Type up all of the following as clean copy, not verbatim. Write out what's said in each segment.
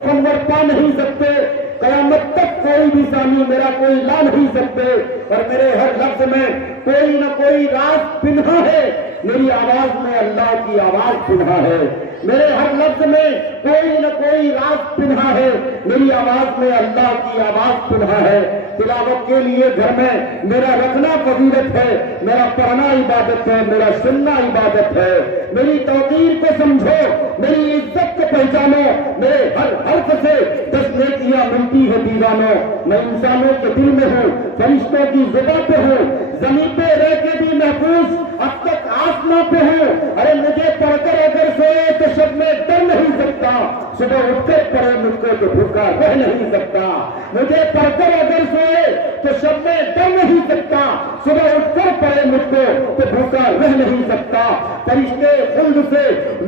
پیغمبر پا نہیں سکتے، قیامت تک کوئی بھی ثانی میرا کوئی لا نہیں سکتے، اور میرے ہر لفظ میں کوئی نہ کوئی راز پنہا ہے، میری آواز میں اللہ کی آواز پنہا ہے، میرے ہر لفظ میں کوئی نہ کوئی راز پنہا ہے، میری آواز میں اللہ کی آواز پنہا ہے۔ تلاوت کے لیے گھر میں میرا رکھنا فضیلت ہے، میرا پڑھنا عبادت ہے، میرا سننا عبادت ہے۔ میری توقیر کو سمجھو، میری عزت کو پہچانو، میرے ہر حرف سے 10 نیکیاں ملتی ہے دیوانوں۔ میں انسانوں کے دل میں ہوں، فرشتوں کی زبان پہ ہوں، زمین پہ رہ کے بھی محفوظ، اب تک آسمان پہ ہوں۔ ارے مجھے پڑھ کر اگر سوئے تو شب میں ڈر نہیں سکتا، صبح اٹھ کر پڑھے مجھ کو تو بھوکا رہ نہیں سکتا۔ مجھے پڑھ کر اگر سوئے تو شب میں ڈر نہیں سکتا، صبح اٹھ کر پڑھے مجھ کو تو بھوکا رہ نہیں سکتا۔ فرشتے خلد سے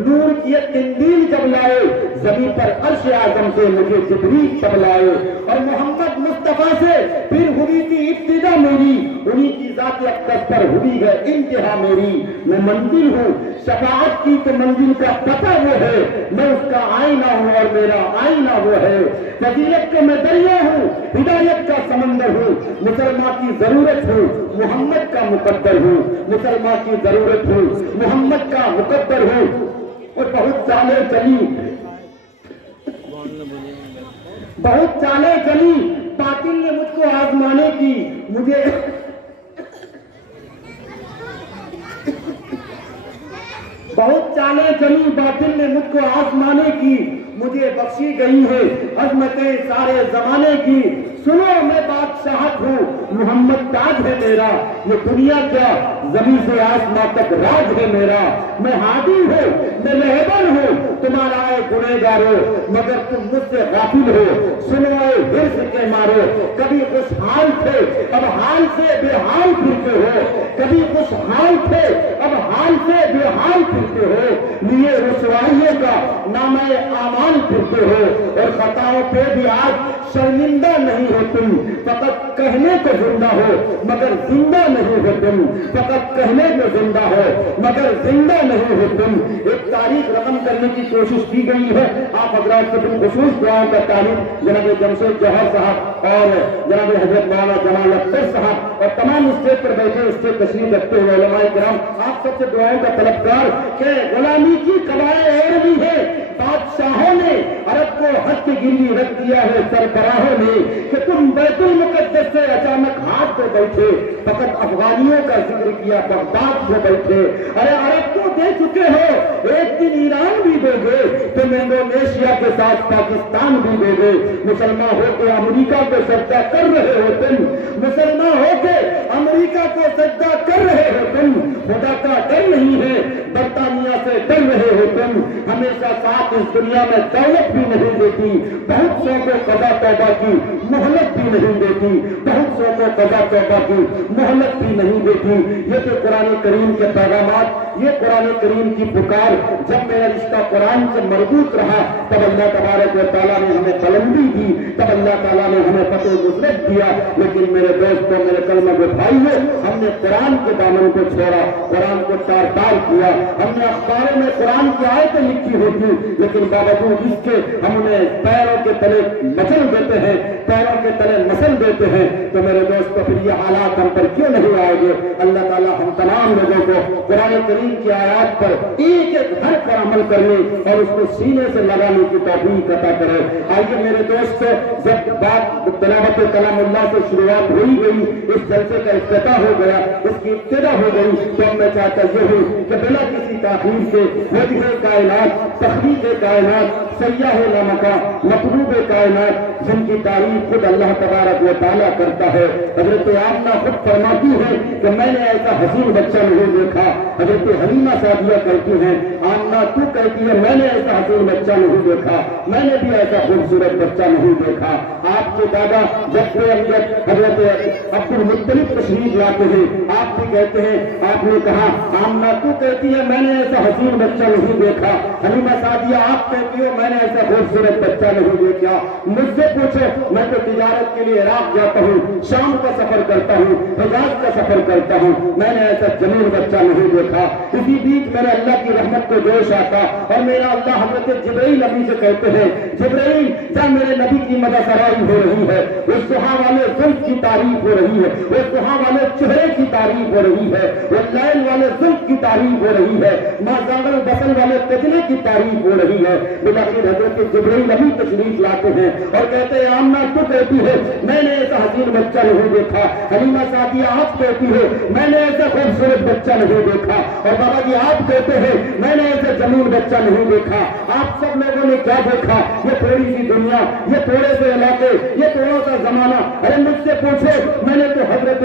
نور کی ایک قندیل جب لائے، زمین پر عرش اعظم سے مجھے جبریل تب لائے، اور محمد مصطفیٰ سے پھر ہوئی تھی ابتدا میری، انہی کی ذات اقدس پر ہوئی ہے انتہا میری۔ میں منزل ہوں شفاعت کی تو منزل کا پتہ وہ ہے، میں اس کا آئینہ ہوں اور میرا آئینہ وہ ہے۔ فضیلت کا میں دریا ہوں، ہدایت کا سمندر ہوں، مسلمان کی ضرورت ہوں، محمد کا مقدر ہوں، مسلمان کی ضرورت ہوں، محمد کا مقدر ہوں۔ اور بہت چالیں چلی باطل نے مجھ کو آزمانے کی، مجھے بہت چالیں چلی باطل نے مجھ کو آزمانے کی، مجھے بخشی گئی ہے عظمتیں سارے زمانے کی۔ سنو میں بادشاہت ہوں، محمد تاج ہے میرا، یہ دنیا کیا زمین سے آسمان تک راج ہے میرا۔ میں ہادی ہوں، میں رہبر ہوں، تمہارا اے گنہگارو، مگر تم مجھ سے غافل ہو۔ سنو اے حرص کے مارو، کبھی خوشحال تھے اب حال سے بے حال پھرتے ہو، کبھی خوشحال تھے اب حال سے بے حال پھرتے ہو، لیے رسوائیوں کا نامہ اعمال پھرتے ہو، اور خطاؤں پہ بھی آج شرمندہ نہیں ہو تم، فقط کہنے کو زندہ ہو مگر زندہ نہیں ہو تم، فقط کہنے کو زندہ ہو مگر زندہ نہیں ہو تم۔ ایک تاریخ رقم کرنے کی کوشش کی گئی ہے، آپ حضرات سے بالخصوص دعاؤں کا تعلق جناب جمشید جوہر صاحب اور جناب حضرت مولانا جمال اختر صاحب اور تمام اسٹیج پر بیٹھے اسٹیج تشریف رکھتے ہوئے علماء کرام، آپ سب سے دعاؤں کا طلبگار کہ غلامی کی قبائل اور بھی ہے، بادشاہوں نے عرب کو حد کی گروی رکھ دیا ہے سربراہوں نے، کہ تم بیت المقدس سے اچانک ہاتھ پہ بیٹھے، فقط افغانیوں کا ذکر کیا، بغداد سے بیٹھے۔ ارے عرب کو دے چکے ہو، ایک دن ایران بھی دے گے، تم انڈونیشیا کے ساتھ پاکستان بھی دے گے۔ مسلمان ہو کے امریکہ کو سجدہ کر رہے ہو تم، مسلمان ہو کے امریکہ کو سجدہ کر رہے ہو تم، خدا کا ڈر نہیں ہے، برطانیہ سے ڈر رہے ہو تم۔ ہمیشہ ساتھ اس دنیا میں دولت بھی نہیں دیتی، بہت سو کو قضا توبہ کی مہلت بھی نہیں دیتی، بہت سو کو قضا توبہ کی مہلت بھی نہیں دیتی۔ یہ تو قرآن کریم کے پیغامات، یہ قرآن کریم کی پکار، جب میرا رشتہ قرآن سے مربوط رہا تب اللہ تبارک و تعالیٰ نے ہمیں بلندی دی، تب اللہ تعالیٰ نے ہمیں فتح و نصرت دیا۔ لیکن میرے دوستوں، میرے کلمہ کے بھائیوں، ہم نے قرآن کے دامن کو چھوڑا، قرآن کو تار تار کیا، ہم نے اخباروں میں قرآن کی آیتیں لکھی ہوتی، لیکن باوجود اس کے ہم انہیں پیروں کے تلے مچل دیتے ہیں، پیروں کے تلے مسل دیتے ہیں۔ تو میرے دوستوں، پھر یہ حالات ہم پر کیوں نہیں آئے گے؟ اللہ تعالیٰ ہم تمام لوگوں کو قرآن کریم کی آیات پر ایک ایک حرف پر عمل کرنے اور اس کو سینے سے لگانے کی توفیق عطا کرے۔ آئیے میرے دوستوں، جب بات تلاوت کلام اللہ سے شروعات ہوئی گئی، اس جلسے کا افتتاح ہو گیا، اس کی ابتدا ہو گئی، تو میں چاہتا یہ ہوں کہ بلا کسی تاخیر سے وجہ کائنات، تخلیق کائنات، سیاح لامکاں، مطلوب کائنات، جن کی تعریف خود اللہ تبارک و تعالیٰ کرتا ہے۔ حضرت آمنہ خود فرماتی ہے کہ میں نے ایسا حسین بچہ نہیں دیکھا۔ حضرت حلیمہ سعدیہ کہتی ہیں، آمنہ تو کہتی ہے میں نے ایسا حسین بچہ نہیں دیکھا، میں نے بھی ایسا خوبصورت بچہ نہیں دیکھا۔ آپ کے دادا جد امجد حضرت عبد المطلب تشریف لاتے ہیں، آپ بھی کہتے ہیں، آپ نے کہا آمنہ تو کہتی ہے میں نے ایسا حسین بچہ نہیں دیکھا، حلیمہ سعدیہ آپ کہتی ہو میں نے ایسا خوبصورت بچہ نہیں دیکھا، مجھ سے پوچھو میں تو تجارت کے لیے عراق جاتا ہوں، شام کا سفر کرتا ہوں، حجاز کا سفر کرتا ہوں، میں نے ایسا جمیل بچہ نہیں دیکھا۔ اسی بیچ میرے اللہ کی رحمت کو جوش آتا اور میرا اللہ حضرت جبرائیل نبی سے کہتے ہیں جبرائیل جب میرے نبی کی مدح سرائی ہو رہی ہے، اس سہا والے زلف کی تعریف ہو رہی ہے، اس سہا والے چہرے کی تعریف ہو رہی ہے، وہ لیل والے زلف کی تعریف ہو رہی ہے، ماں زاغل بسل والے کجلے کی تعریف ہو رہی ہے، بلاخر حضرت جبرائیل نبی تشریف لاتے ہیں اور کہتے ہیں آمنہ تو کہتی ہے میں نے ایسا حسین بچہ نہیں دیکھا، حلیمہ سعدیہ آپ کہتی ہے میں نے ایسا خوبصورت بچہ نہیں دیکھا، اور بابا جی آپ کہتے ہیں میں نے ایسا جمیل بچہ نہیں دیکھا۔ آپ سب لوگوں نے کیا دیکھا؟ یہ تھوڑی سی دنیا، یہ تھوڑے سے علاقے، یہ تھوڑا سا زمانہ۔ ارے مجھ سے پوچھو میں نے تو حضرت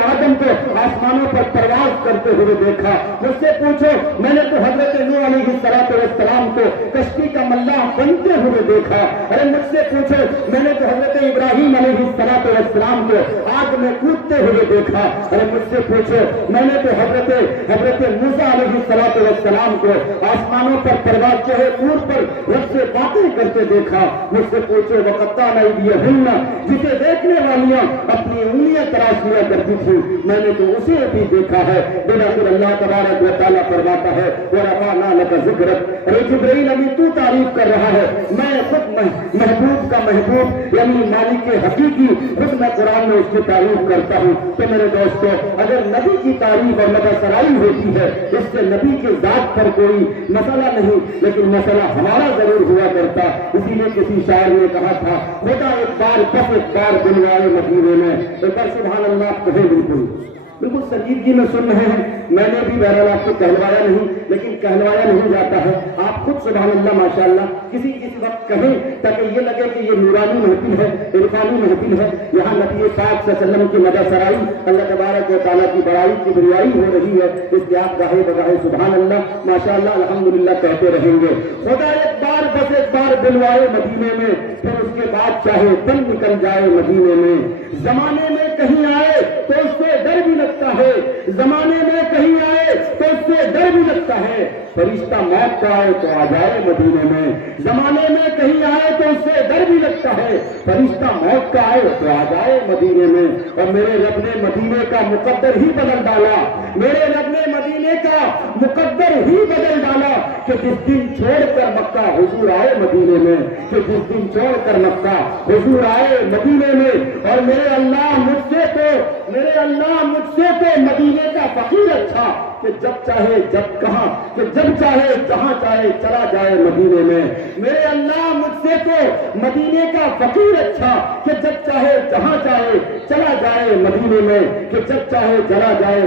آدم کو آسمانوں پر پرواز کرتے ہوئے دیکھا، مجھ سے پوچھو میں نے تو حضرت نوح علیہ السلام کو کشتی کا ملاح بنتے ہوئے دیکھا، ارے مجھ سے پوچھو میں نے تو حضرت ابراہیم علیہ السلام کو آگ میں کودتے ہوئے دیکھا، ارے مجھ سے پوچھو میں نے تو حضرت موسیٰ علیہ السلام کو آسمانوں پر پرواز چہے طور پر رب سے باتیں کرتے دیکھا، مجھ سے پوچھو وقتانہ ایدیہن جسے دیکھنے والیاں اپنی انگلیاں تراش لیا کرتی تھی، میں نے تو اسے بھی دیکھا ہے۔ بلاخر اللہ تبارک و تعالیٰ فرماتا ہے وَرَفَعْنَا لَكَ ذِكْرَكَ، ارے جبرائیل ابھی تو تعریف کر رہا ہے، میں خود محبوب کا محبوب یعنی مالک حقیقی خود میں قرآن میں اس کی تعریف کرتا ہوں۔ تو میرے دوستو اگر نبی کی تعریف اور مدح سرائی ہوتی ہے اس سے نبی کے ذات پر کوئی مسئلہ نہیں، لیکن مسئلہ ہمارا ضرور ہوا کرتا۔ اسی لیے کسی شاعر نے کہا تھا خدا ایک بار بس ایک بار بلوائے مدینے میں، ایک بار سبحان اللہ کہیں بالکل سنجیدگی میں سن رہے ہیں۔ میں نے بھی بہرحال آپ کو کہلوایا نہیں، لیکن کہلوایا نہیں جاتا ہے، آپ خود سبحان اللہ ماشاءاللہ کسی وقت کہیں تاکہ یہ لگے کہ یہ نورانی محفل ہے، عرفانی محفل ہے، یہاں نبی پاک صلی اللہ علیہ وسلم کی مدح سرائی، اللہ تبارک و تعالیٰ کی بڑائی کی بریائی ہو رہی ہے، اس لیے آپ گاہے بگاہے سبحان اللہ ماشاءاللہ الحمدللہ کہتے رہیں گے۔ خدا ایک بار بس ایک بار بلوائے مدینے میں، پھر اس کے بعد چاہے دم نکل جائے مدینے میں، زمانے میں کہیں آئے تو اس سے ڈر بھی لگتا ہے، زمانے میں کہیں آئے تو اس سے ڈر بھی لگتا ہے، فرشتہ موت کا آئے تو آ جائے مدینے میں، زمانے میں کہیں آئے تو اس سے ڈر بھی لگتا ہے، فرشتہ موت کا آئے تو آ جائے مدینے میں۔ اور میرے رب نے مدینے کا مقدر ہی بدل ڈالا، میرے رب نے مدینے کا مقدر ہی بدل ڈالا کہ جس دن چھوڑ کر مکہ حضور آئے مدینے میں، کہ جس دن چھوڑ کر مکہ حضور آئے مدینے میں۔ اور میرے اللہ مجھ سے تو مدینے کا فقیر اچھا کہ جب چاہے جب کہاں کہ جب چاہے جہاں چاہے چلا جائے مدینے میں۔ میرے اللہ مجھ سے تو مدینے کا فقیر اچھا کہ جب چاہے جہاں چاہے چلا جائے مدینے میں، کہ جب چاہے چلا جائے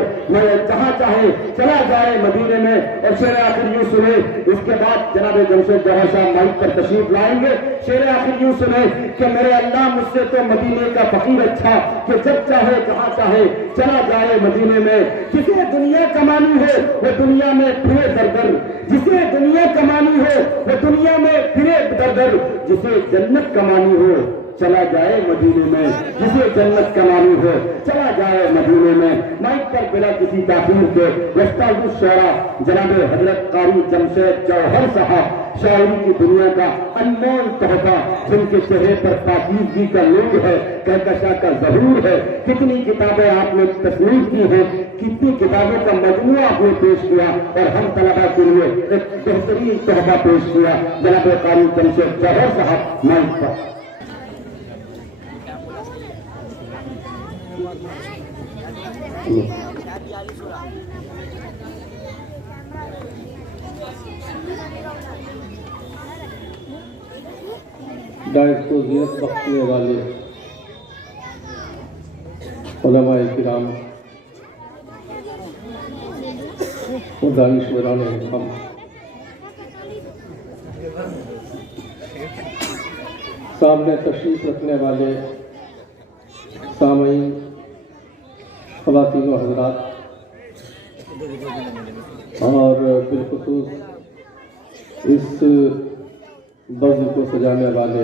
جہاں چاہے چلا جائے مدینے میں۔ اور شعر آخر یوں سنے، اس کے بعد جناب جمشید جوہر صاحب مائک پر تشریف لائیں گے۔ شعر آخر یوں سنے کہ میرے اللہ مجھ سے تو مدینے کا فقیر اچھا کہ جب چاہے جہاں چاہے چلا جائے مدینے میں۔ جسے دنیا کمانی ہو وہ دنیا میں پھرے در در، جسے دنیا کمانی ہو وہ دنیا میں پھرے در در، جسے جنت کمانی ہو چلا جائے مدینے میں، جسے جنت کمانی ہو چلا جائے مدینے میں۔ مائک پر بلا کسی تاخیر کے وسطی الشعراء جناب حضرت قاری جمشید جوہر صاحب، شاعری کی دنیا کا انمول تحفہ، جن کے چہرے پر پاکیزگی کا نور ہے، کہکشاں کا ظہور ہے۔ کتنی کتابیں آپ نے تصنیف کی ہیں، کتنی کتابوں کا مجموعہ آپ نے پیش کیا، اور ہم طلباء کے لیے ایک بہترین تحفہ پیش کیا۔ جناب قاری جمشید جوہر صاحب مائک پر۔ دائز کو زینت بخشنے والے علماء کرام و دانشوران حکم، سامنے تشریف رکھنے والے سامعین، خواتین و حضرات، اور بالخصوص اس بزم کو سجانے والے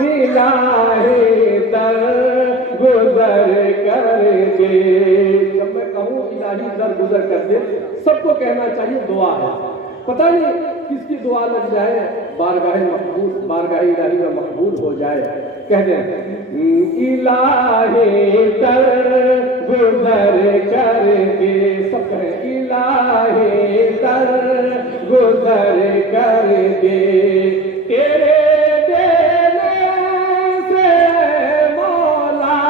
الہی در گزر کر دے. جب میں کہوں الہی در گزر کر دے، سب کو کہنا چاہیے دعا ہے. پتہ نہیں کس کی دعا لگ جائے، بارگاہ الہی میں مقبول ہو جائے. کہہ دیں الہی در گزر کر دے، سب کہیں الہی در گزر کر دے. تیرے دینے سے مولا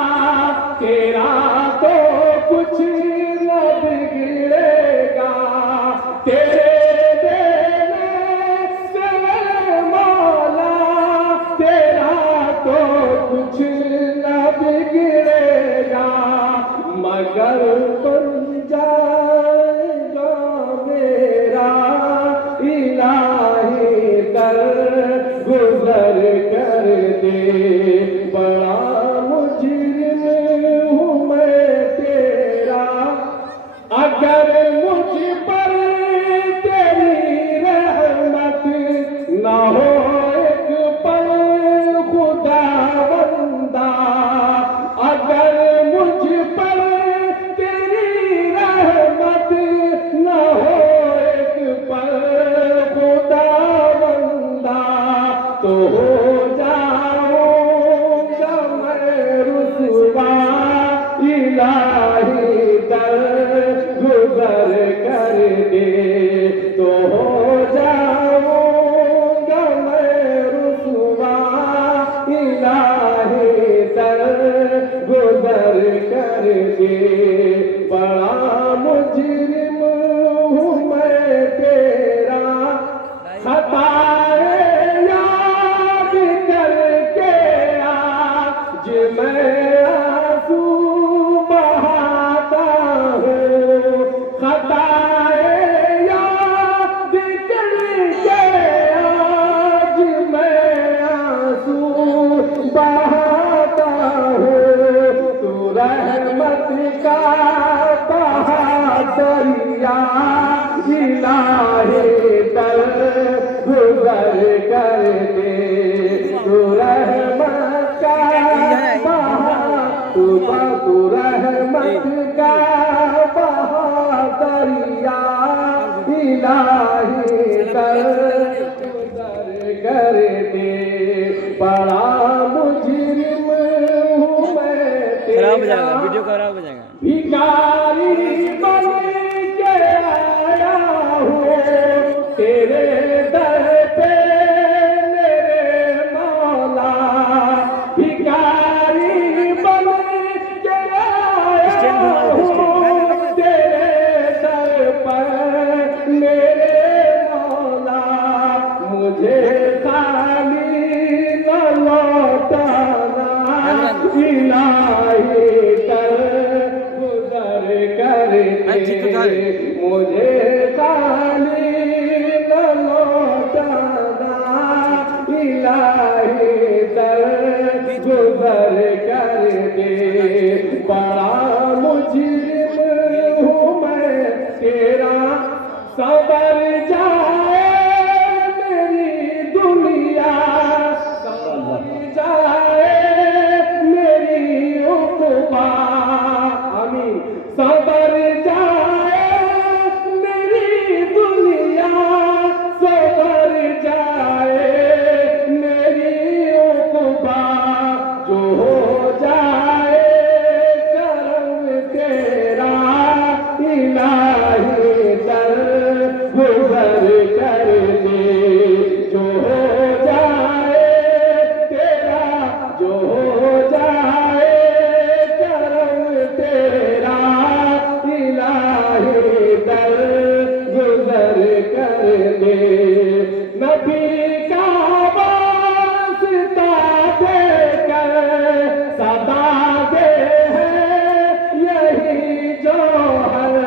تیرا تو کچھ نہ بگڑے گا. تیرے دینے سے مولا تیرا تو کچھ نہ بگڑے گا، مگر بن جائے گا میرا الہی در گزر کر دے. بڑا مجرم ہوں میں تیرا، اگر مجھ پر تیری رحمت نہ ہو ایک پل خدا بندہ. اگر مجھ پر تیری رحمت نہ ہو ایک پل خدا بندہ، تو ہو جاؤں گا میں رسوا الہی در گزر کر دے. تو ہو جاؤں گا میں رسوا الہی در گزر کر دے. بڑا مجرم ہوں میں تیرا، خطائے یاد کر کے آج میں آنسو بہاتا ہوں. خطائے یاد کر کے آج میں آنسو بہاتا ہوں. تو رحمت کا بہا دریا الہی در گزر کر دے. تو رحمت کا بہا، تو رحمت کا بہا دریا الہی در گزر کر دے. بڑا مجرم ہوں میں تیرا، ویڈیو خراب ہو جائے گا. بھکاری بن کے آیا ہوں تیرے در پہ میرے مولا. بھکاری بن کے آیا ہوں تیرے در پر میرے مولا. مجھے خالی نہ لوٹانا الہی در گزر کر دے. مجھے خالی نہ لوٹانا الہی در گزر کر دے. بڑا مجرم ہوں میں تیرا، صبر جائے میری دنیا، صبر جائے میری عقبا. آمین. صبر جائے میری دنیا، صبر جائے میری عقبا. جو ہو جائے کرم تیرا الہی در گزر کر دے. جو ہو جائے تیرا، جو ہو جائے کرم تیرا الہی در گزر کر دے. نبی کا واسطہ دے کر صدا دے ہے یہی جو ہے.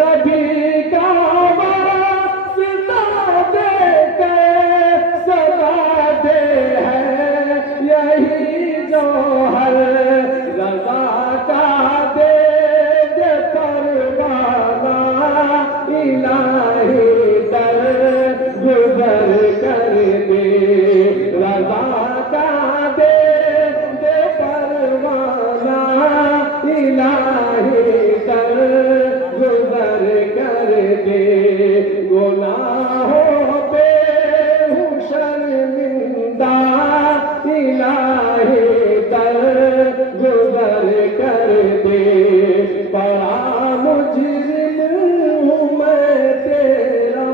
نبی کا واسطہ دے کر صدا دے ہے یہی جو ہے. رضا کا دے دے پروانہ الہی در گزر کر دے. رضا کا الہی در گزر کر دے بڑا مجرم ہوں میں تیرا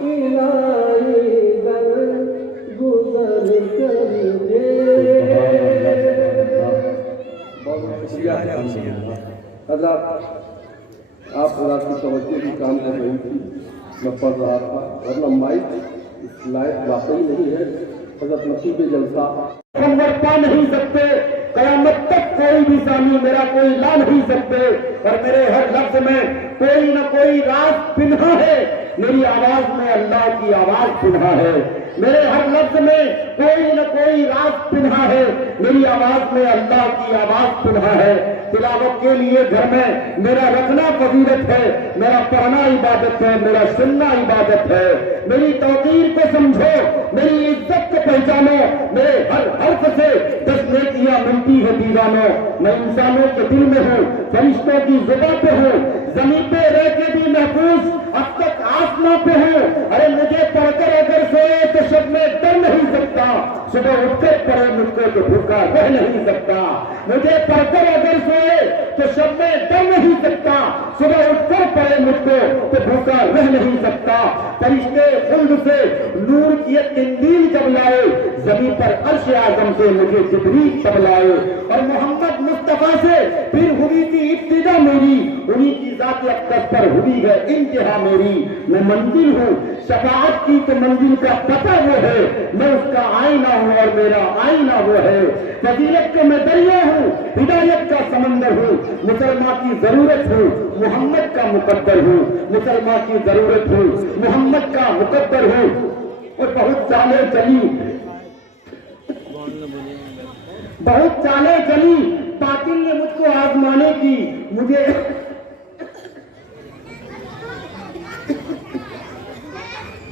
الہی در گزر کر دے. حضرات آپ حضرات کی توجہ بھی کام کر رہی تھی، میں پڑھ رہا تھا، ورنہ مائک اس لائق واقعی نہیں ہے. حضرت نصیب جلسہ پیغمبر پا نہیں سکتے، قیامت تک کوئی بھی ثانی میرا کوئی لا نہیں سکتے، اور میرے ہر لفظ میں کوئی نہ کوئی راز پنہا ہے. میری آواز میں اللہ کی آواز پنہا ہے، میرے ہر لفظ میں کوئی نہ کوئی راز پنہا ہے، میری آواز میں اللہ کی آواز پنہا ہے. تلاوت کے لیے گھر میں میرا رکھنا فضیلت ہے، میرا پڑھنا عبادت ہے، میرا سننا عبادت ہے. میری توقیر کو سمجھو، میری عزت کو پہچانو، میرے ہر حرف سے 10 نیکیاں ملتی ہے دیوانوں. میں انسانوں کے دل میں ہوں، فرشتوں کی زبان پہ ہوں، زمین پہ رہ کے بھی محفوظ، اب تک آسمان پہ ہوں. ارے مجھے پڑھ کر اگر سوئے تو شب میں ڈر نہیں سکتا، صبح اٹھ کر پڑھے مجھ کو تو بھوکا رہ نہیں سکتا. مجھے پڑھ کر اگر سوئے تو شب میں ڈر نہیں سکتا، صبح اٹھ کر پڑھے مجھ کو تو بھوکا رہ نہیں سکتا. فرشتے خلد سے نور کی ایک قندیل جب لائے، زمین پر عرش اعظم سے مجھے جبریل تب لائے. اور محمد مصطفیٰ سے پھر ہوئی تھی ابتدا میری، انہی کی ذات اقدس پر ہوئی ہے انتہا میری. میں منزل ہوں شفاعت کی تو منزل کا پتہ وہ ہے، میں اس کا آئینہ ہوں اور میرا آئینہ وہ ہے. فضیلت کا میں دریا ہوں، ہدایت کا سمندر ہوں، مسلمان کی ضرورت ہوں، محمد کا مقدر ہوں. مسلمان کی ضرورت ہوں، محمد کا مقدر ہوں. اور بہت چالیں چلی باطل نے مجھ کو آزمانے کی، مجھے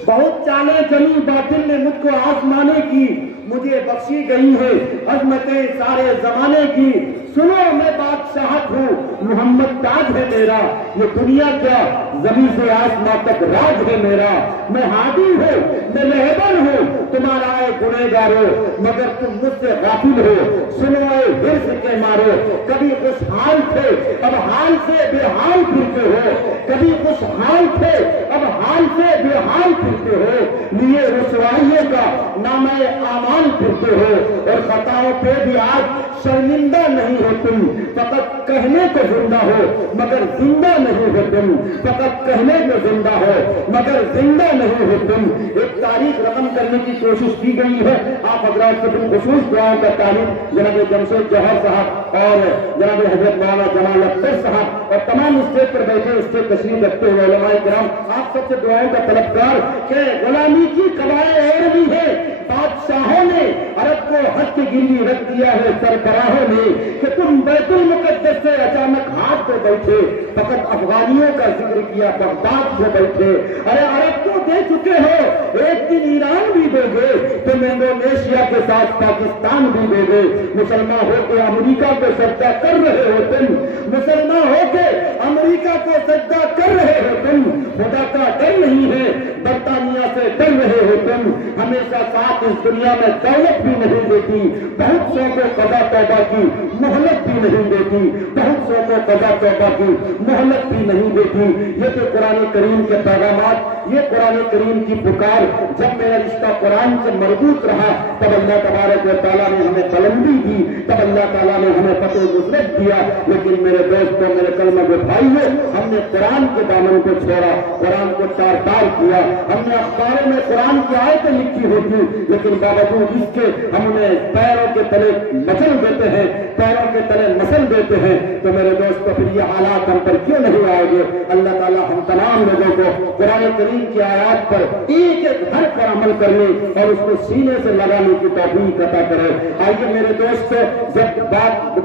بہت چالیں چلی باطل نے مجھ کو آزمانے کی، مجھے بخشی گئی ہے عظمتیں سارے زمانے کی. سنو میں بادشاہت ہوں، محمد تاج ہے میرا، یہ دنیا کیا زمین سے آسمان تک راج ہے میرا. میں ہادی ہوں، میں مہربان ہوں، تمہارا اے گنہگارو مگر تم مجھ سے غافل ہو. سنو اے حرص کے مارو، کبھی خوشحال تھے اب حال سے بے حال پھرتے ہو، کبھی خوشحال تھے اب حال سے بے حال پھرتے ہو. لیے رسوائیوں کا نام اعمال پھرتے ہو، اور خطاؤں پہ بھی آج شرمندہ نہیں ہو تم. فقط کہنے کو زندہ ہو مگر زندہ نہیں ہو تم، فقط کہنے کو زندہ ہو مگر زندہ نہیں ہو تم. ایک تاریخ رقم کرنے کی کوشش کی گئی ہے. آپ حضرات کو خصوص دعاؤں کا تاریخ جناب جمشید جوہر صاحب اور جناب حضرت مولانا جمال اختر صاحب اور تمام اسٹیج پر بیٹھے اسٹیج تشریف رکھتے ہوئے علماء کرام، آپ سب سے دعاؤں کا طلبگار کہ غلامی کی قبائل اور بھی ہے. بادشاہوں نے عرب کو حد کی گروی رکھ دیا ہے سربراہوں نے کہ تم بیت المقدس سے اچانک ہاتھ پہ بیٹھے، فقط افغانیوں کا ذکر کیا بغداد سے بیٹھے. ارے عرب کو دے چکے ہو، ایک دن ایران بھی دو گے، تم انڈونیشیا کے ساتھ پاکستان بھی دو گے. مسلمان ہو کے امریکہ کو سجدہ کر رہے ہو تم، مسلمان ہو کے امریکہ کو سجدہ کر رہے ہو تم. خدا کا ڈر نہیں ہے، برطانیہ سے ڈر رہے ہو تم. ہمیشہ ساتھ اس دنیا میں دولت بھی نہیں دیتی، بہت سو کو قضا توبہ کی مہلت بھی نہیں دیتی، بہت سو کو قضا توبہ کی مہلت بھی نہیں دیتی. یہ تو قرآن کریم کے پیغامات، یہ قرآن کریم کی پکار. جب میرا رشتہ قرآن سے مربوط رہا تب اللہ تبارک و تعالیٰ نے ہمیں بلندی دی، تب اللہ تعالیٰ نے ہمیں فتح و نصرت دیا. لیکن میرے دوستوں، میرے کلمہ کے بھائیوں، ہم نے قرآن کے دامن کو چھوڑا، قرآن کو تار تار کیا. ہم نے اخباروں میں قرآن کی آیتیں لکھی ہوتی، لیکن باوجود اس کے ہم انہیں پیروں کے تلے مچل دیتے ہیں، پیروں کے تلے مسل دیتے ہیں. تو میرے دوستوں، پھر یہ حالات ہم پر کیوں نہیں آئے گے؟ اللہ تعالیٰ ہم تمام لوگوں کو قرآن کریم کی آیات پر ایک ایک حرف پر عمل کرنے اور اس کو سینے سے لگانے کی توفیق عطا کرے. آئیے میرے دوست، جب بات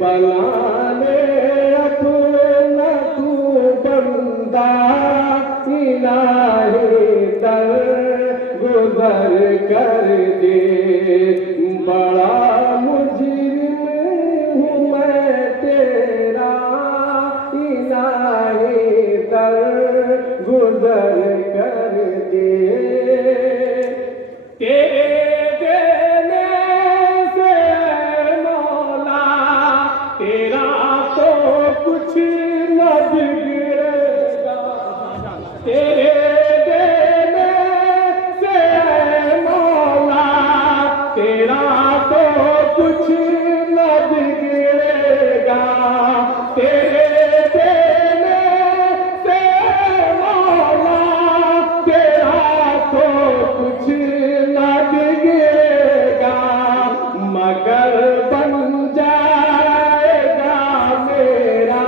بنا لے اپنا تو بندہ الہی در گزر کر دے بڑا مجرم ہوں میں تیرا الہی در گزر کر دے تیرے دینے سے مولا تیرا تو کچھ نہ بگڑے گا تیرے دینے سے مولا تیرا تو کچھ نہ بگڑے گا تیرے دینے سے مولا تیرا تو کچھ نہ بگڑے گا مگر بن جائے گا میرا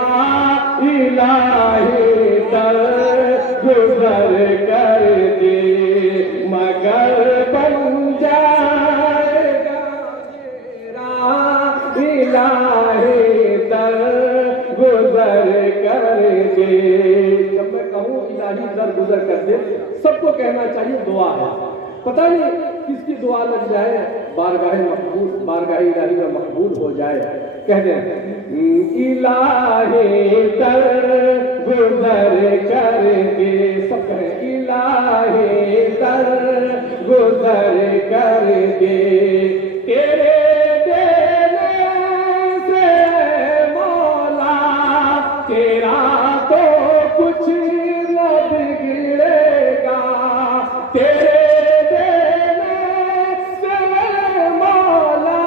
الہی در گزر کر دے مگر بن جائے گا میرا الہی در گزر کر دے جب میں کہوں الہی در گزر کر دے سب کو کہنا چاہیے دعا ہے پتہ نہیں کس کی دعا لگ جائے بارگاہ الہی میں مقبول ہو جائے کہہ دیں الہی در گزر کر دے سب کہیں الہی در گزر کر دے تیرے دینے سے مولا تیرا تو کچھ نہ بگڑے گا تیرے دینے سے مولا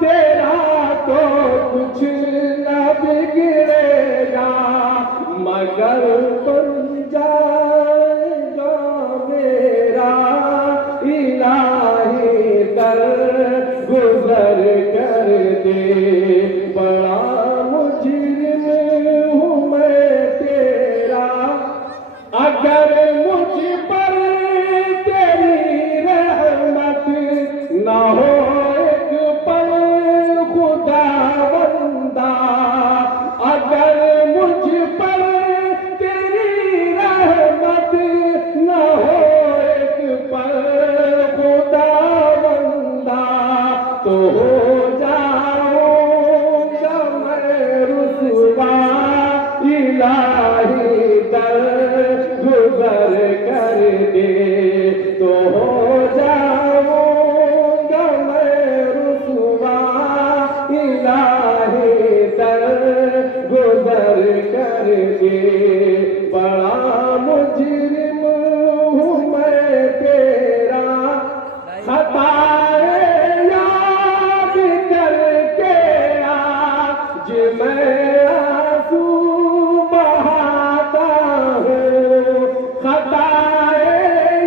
تیرا تو کچھ نہ بگڑے گا مگر بن جائے گا میرا الہی در گزر کر دے بڑا مجرم ہوں میں تیرا اگر مجھ پر تیری رحمت نہ ہو ایک پل خدا بندہ اگر مجھ پر تیری رحمت نہ ہو ایک پل خدا بندہ تو ہو جاؤں گا میں رسوا الہی در گزر کر دے تو ہو جاؤں گا میں رسوا الہی در گزر کر دے بڑا مجرم ہوں میں تیرا خطائے یاد کر کے آج میں آنسو بہاتا ہوں خطائے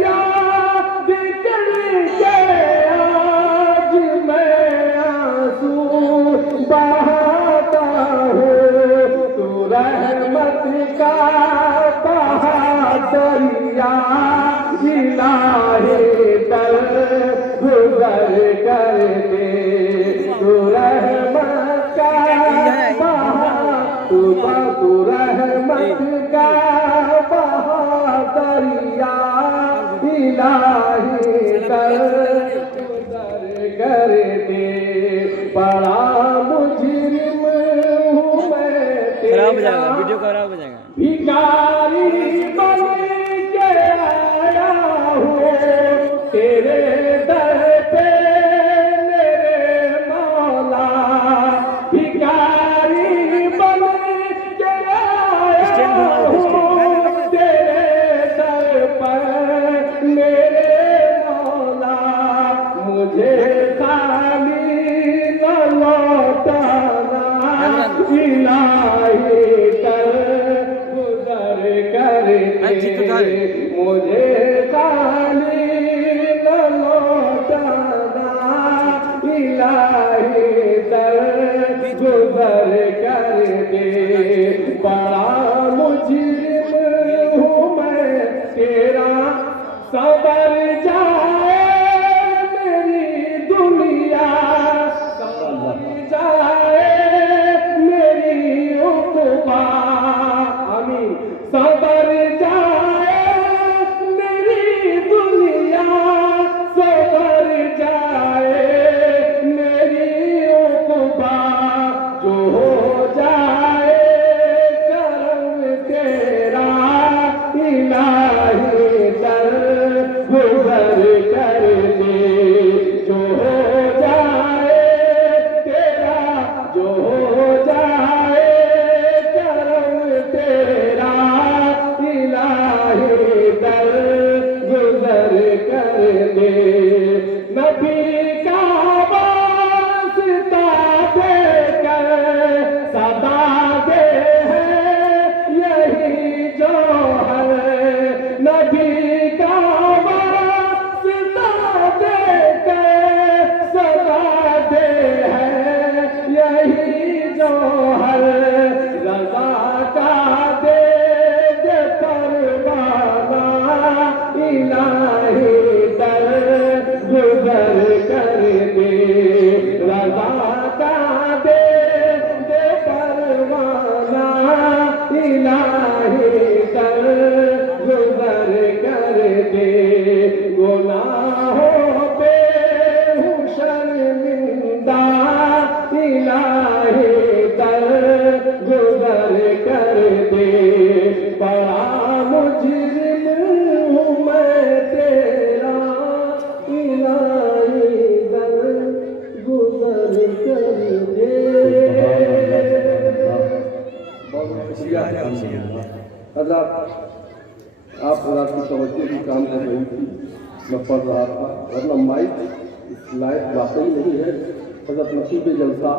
یاد کر کے آج میں آنسو بہاتا ہوں تو رحمت کا بہا دریا الہی در گزر کر دے تو رحمت کا بہا تو رحمت کا بہا دریا الہی در گزر کر دے بڑا مجرم ہوں میں خراب ہو جائے گا تیرا ویڈیو خراب ہو جائے گا بھکاری بن کے آیا ہوں تیرے در پہ میرے مولا بھکاری بن کے آیا ہوں تیرے در پر میرے مولا مجھے خالی نہ لوٹانا الہی در گزر کر دے مجھے خالی نہ لوٹانا الہی در گزر کر دے بڑا مجرم ہوں میں تیرا صبر جائے میری دنیا صبر جائے جوہر رضا کا دے دے پروانہ الہی در گزر کر دے رضا کا دے دے پروانہ الہی در گزر کر دے گناہوں پہ ہوں شرمندہ الہی در گزر کر دے بڑا مجرم ہوں میں تیرا الہی در گزر کر دے. حضرات آپ حضرات کی توجہ بھی کام کر رہی تھی، میں پڑھ رہا تھا، ورنہ مائک اس لائق واقعی نہیں ہے. حضرت نصیب جلسہ